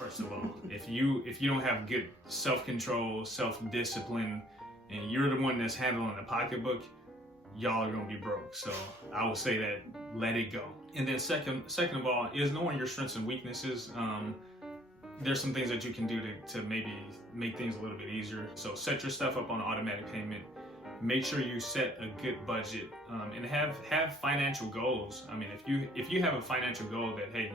first of all. If you don't have good self-control, self-discipline, and you're the one that's handling the pocketbook, y'all are gonna be broke. So I would say that let it go. And then second of all is knowing your strengths and weaknesses. There's some things that you can do to maybe make things a little bit easier. So set your stuff up on automatic payment. Make sure you set a good budget, and have financial goals. I mean, if you have a financial goal that, hey,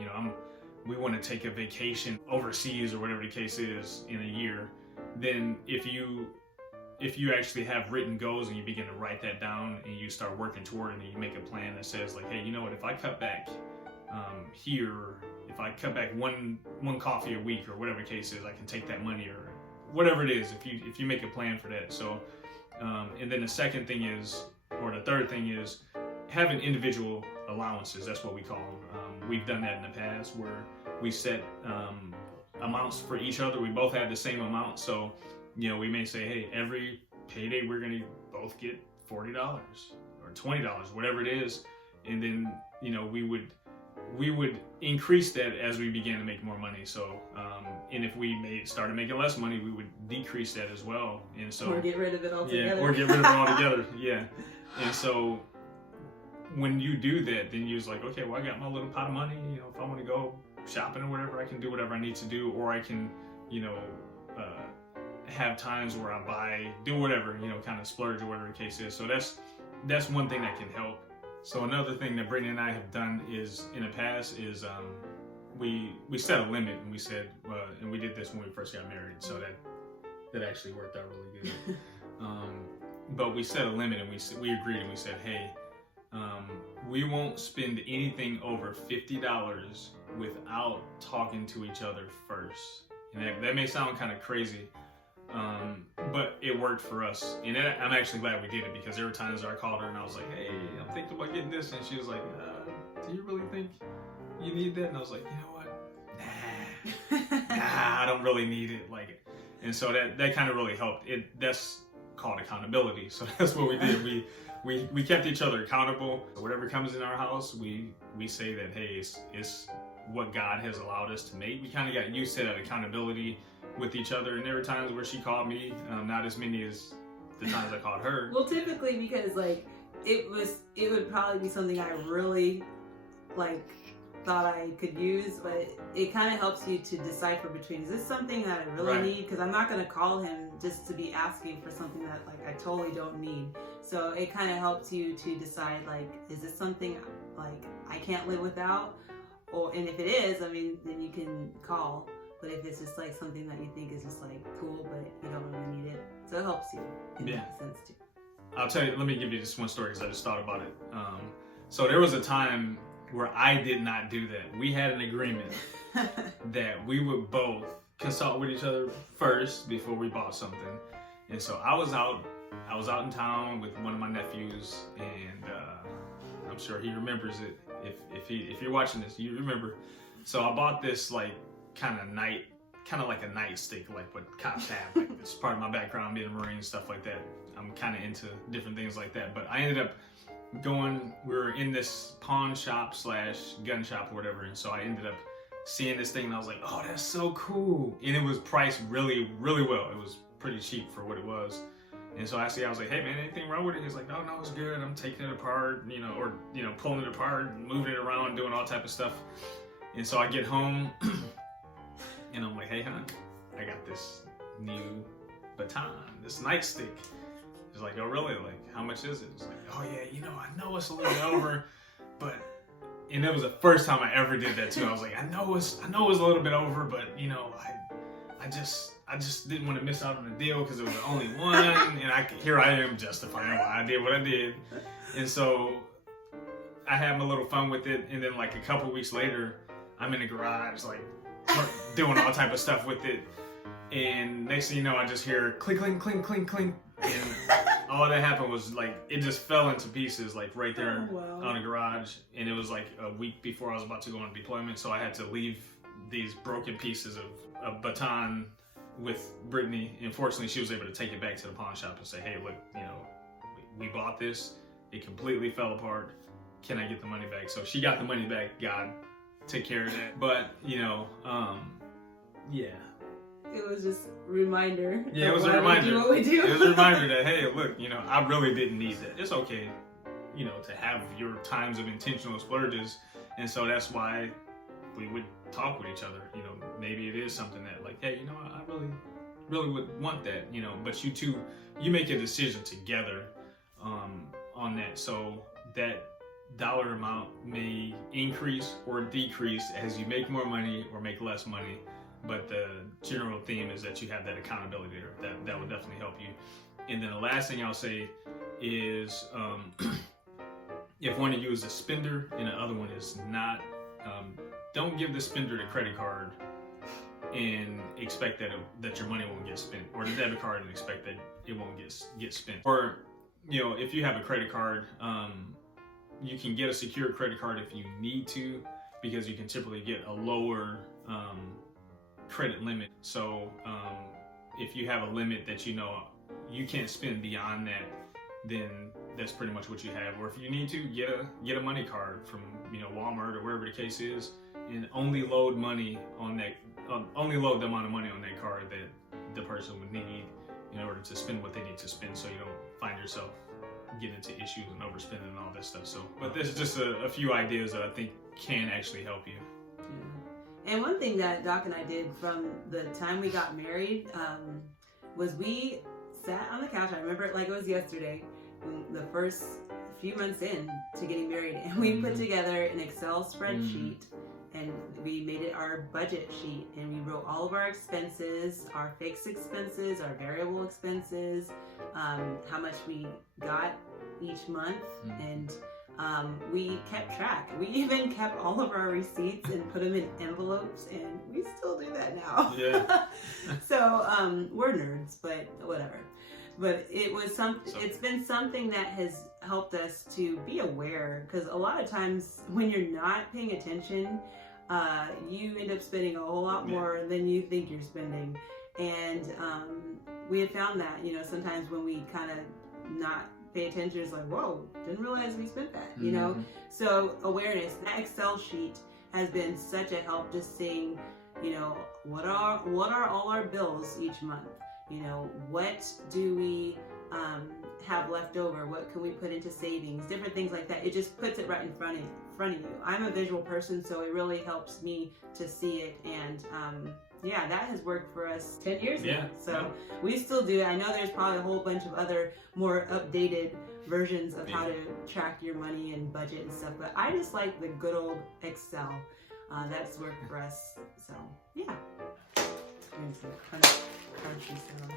we want to take a vacation overseas or whatever the case is in a year, then if you actually have written goals and you begin to write that down and you start working toward it and you make a plan that says like, hey, you know what, if I cut back here, if I cut back one coffee a week or whatever the case is, I can take that money or whatever it is, if you make a plan for that. So and then the third thing is having individual allowances. That's what we call them. We've done that in the past where we set amounts for each other. We both have the same amount. So, we may say, hey, every payday we're going to both get $40 or $20, whatever it is. And then, we would increase that as we began to make more money. So, and if we started making less money, we would decrease that as well. And so, or get rid of it altogether. Yeah, or get rid of it altogether. Yeah. And so, when you do that, then you're just like, okay, well, I got my little pot of money. If I want to go shopping or whatever, I can do whatever I need to do, or I can, have times where I do whatever, kind of splurge or whatever the case is. So that's one thing that can help. So another thing that Brittany and I have done is in the past is we set a limit, and we said, and we did this when we first got married, so that actually worked out really good. But we set a limit, and we agreed, and we said, hey, we won't spend anything over $50 without talking to each other first. And that may sound kind of crazy, but it worked for us. And I'm actually glad we did it, because there were times where I called her and I was like, hey, I'm thinking about getting this. And she was like, do you really think you need that? And I was like, you know what? Nah, I don't really need it. And so that kind of really helped. That's called accountability. So that's what we did. We kept each other accountable. Whatever comes in our house, we say that, hey, it's what God has allowed us to make. We kind of got used to that accountability with each other, and there were times where she called me, not as many as the times I called her. Well, typically because it would probably be something I really thought I could use, but it kind of helps you to decipher between, is this something that I really need? Because I'm not going to call him just to be asking for something that I totally don't need. So it kind of helps you to decide, is this something I can't live without? And if it is, then you can call. But if it's just something that you think is just cool, but you don't really need it, so it helps you in that sense too. I'll tell you. Let me give you just one story, because I just thought about it. So there was a time where I did not do that. We had an agreement that we would both consult with each other first before we bought something. And so I was out in town with one of my nephews, and I'm sure he remembers it. If you're watching this, you remember. So I bought this kind of like a nightstick, like what cops have. It's part of my background, being a Marine and stuff like that. I'm kind of into different things like that. But I ended up we were in this pawn shop / gun shop or whatever, and so I ended up seeing this thing, and I was like, oh, that's so cool. And it was priced really, really well. It was pretty cheap for what it was. And so I was like, hey man, anything wrong with it? He's like, no, it's good. I'm taking it apart, or pulling it apart, moving it around, doing all type of stuff. And so I get home and I'm like, hey hon, I got this new baton, this nightstick. He's like, oh really? How much is it? It's like, oh yeah, I know it's a little bit over, and it was the first time I ever did that too. I was like, I know it's a little bit over, but I just didn't want to miss out on the deal because it was the only one, and here I am justifying why I did what I did. And so I had my little fun with it, and then a couple weeks later, I'm in the garage doing all type of stuff with it, and next thing you know, I just hear clink, clink, clink, clink, clink, and all that happened was it just fell into pieces right there on the garage, and it was a week before I was about to go on deployment, so I had to leave these broken pieces of a baton with Brittany. And fortunately, she was able to take it back to the pawn shop and say, hey, look, we bought this, it completely fell apart, can I get the money back? So she got the money back. God took care of that. But Yeah. It was just a reminder. Yeah, it was a reminder. Do what we do. It was a reminder that, hey, look, you know, I really didn't need that. It's okay, you know, to have your times of intentional splurges. And so that's why we would talk with each other. You know, maybe it is something that, like, hey, you know, I really would want that, you know, but you two, you make a decision together on that. So that dollar amount may increase or decrease as you make more money or make less money, but the general theme is that you have that accountability there. That would definitely help you. And then the last thing I'll say is if one of you is a spender and the other one is not, don't give the spender the credit card and expect that your money won't get spent, or the debit card and expect that it won't get spent. Or, you know, if you have a credit card, you can get a secured credit card if you need to, because you can typically get a lower credit limit. So if you have a limit that you know you can't spend beyond that, then that's pretty much what you have. Or if you need to, get a money card from, you know, Walmart or wherever the case is, and only load money on that, only load the amount of money on that card that the person would need in order to spend what they need to spend, so you don't find yourself getting into issues and overspending and all that stuff. So, but this is just a few ideas that I think can actually help you. Yeah. And one thing that Doc and I did from the time we got married was we sat on the couch. I remember it like it was yesterday, the first few months in to getting married, and we put together an Excel spreadsheet, and we made it our budget sheet, and we wrote all of our expenses, our fixed expenses, our variable expenses, how much we got each month, and we kept track. We even kept all of our receipts and put them in envelopes, and we still do that now. Yeah. So we're nerds, but whatever. But it was it's been something that has helped us to be aware, because a lot of times when you're not paying attention, you end up spending a whole lot more than you think you're spending. And we have found that, you know, sometimes when we kind of not pay attention, it's like, whoa, didn't realize we spent that, you know? So awareness, that Excel sheet has been such a help, just seeing, you know, what are all our bills each month? You know, what do we have left over? What can we put into savings? Different things like that. It just puts it right in front of you. I'm a visual person, so it really helps me to see it. And yeah, that has worked for us 10 years now. So we still do it. I know there's probably a whole bunch of other more updated versions of how to track your money and budget and stuff, but I just like the good old Excel. That's worked for us. So yeah. Crunchy sound.